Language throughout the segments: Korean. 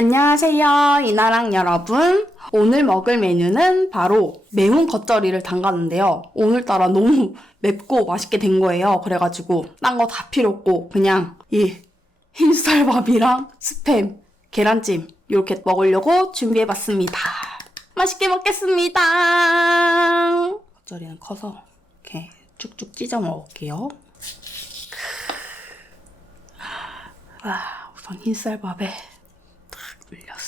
안녕하세요, 이나랑 여러분. 오늘 먹을 메뉴는 바로 매운 겉절이를 담갔는데요. 오늘따라 너무 맵고 맛있게 된 거예요. 그래가지고 딴 거 다 필요 없고 그냥 이 흰쌀밥이랑 스팸, 계란찜 이렇게 먹으려고 준비해봤습니다. 맛있게 먹겠습니다. 겉절이는 커서 이렇게 쭉쭉 찢어 먹을게요. 와, 우선 흰쌀밥에 Los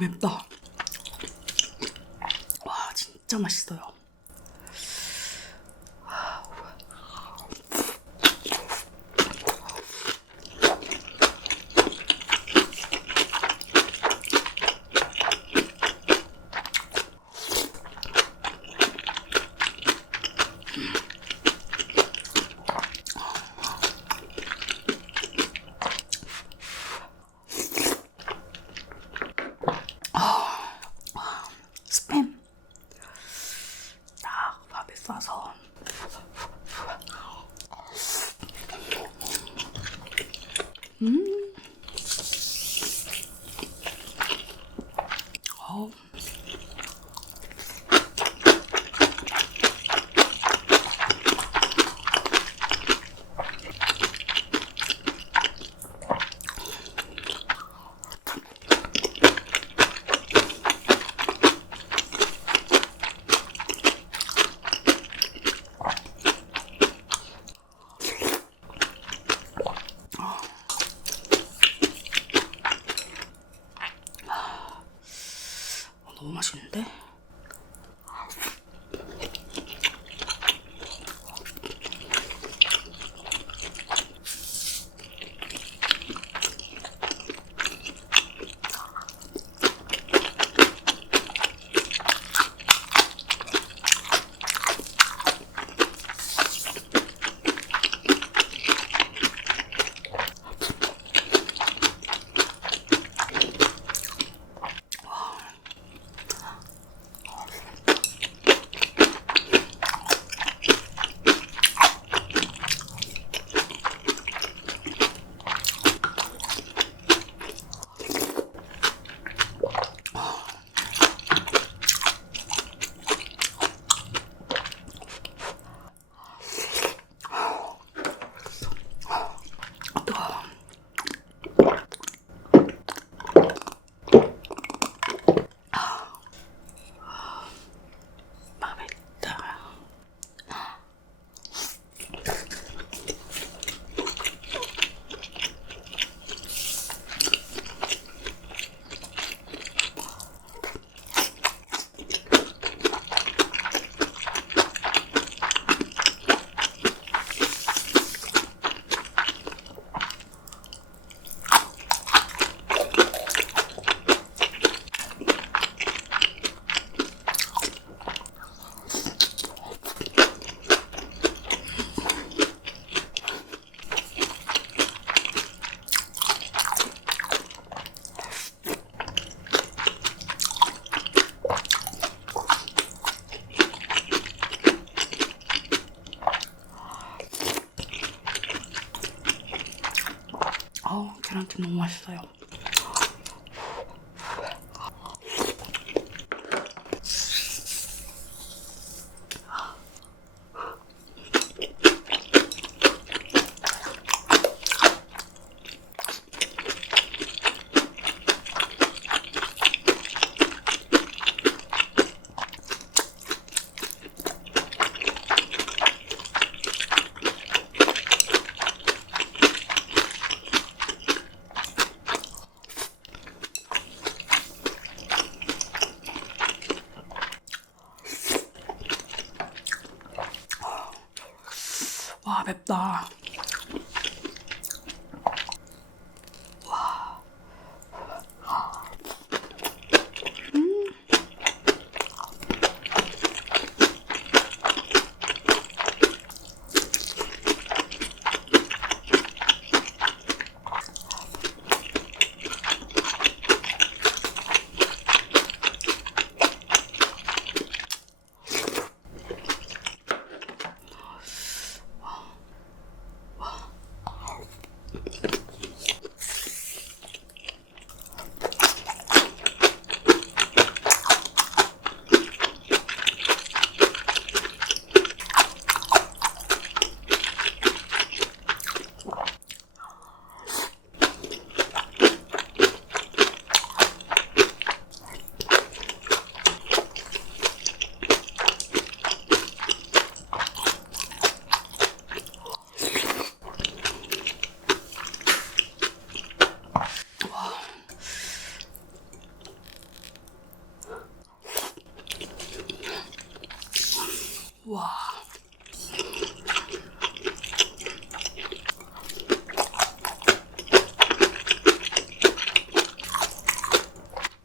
맵다. 와 진짜 맛있어요. 계란찜 너무 맛있어요. 와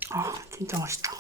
맵다. 진짜 맛있다.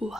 우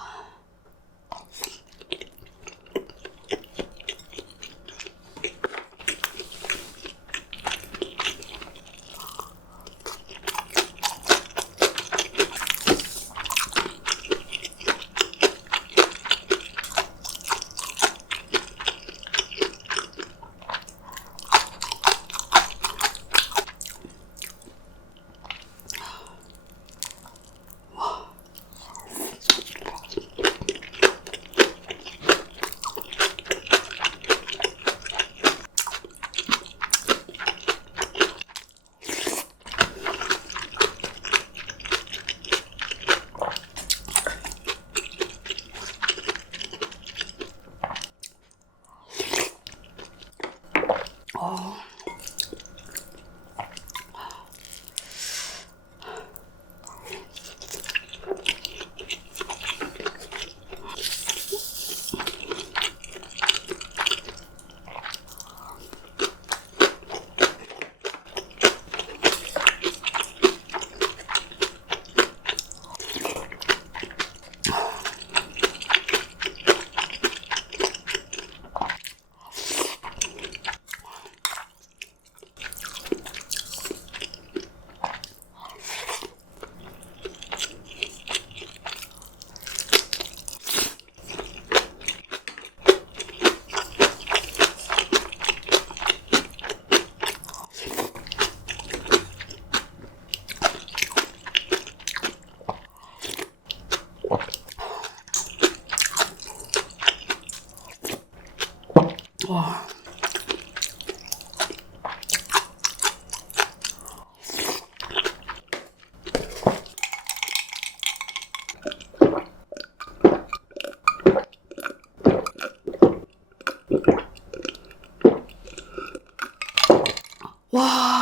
어. 哇！